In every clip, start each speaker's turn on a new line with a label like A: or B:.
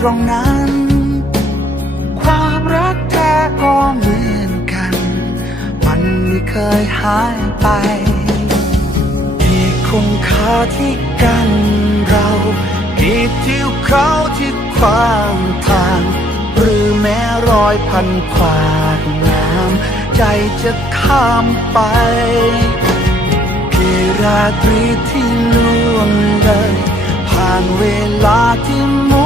A: ตรงนั้น ความรักแท้ก็เหมือนกัน มันไม่เคยหายไปกี่คงคาที่กันเรากี่ทิวเขาที่ขวางทาง หรือแม้รอยพันขวากน้ำใจจะข้ามไปกี่ราตรีที่ล่วงเลยผ่านเวลาที่มุ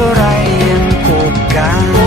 A: เท่าไรยังผูกกัน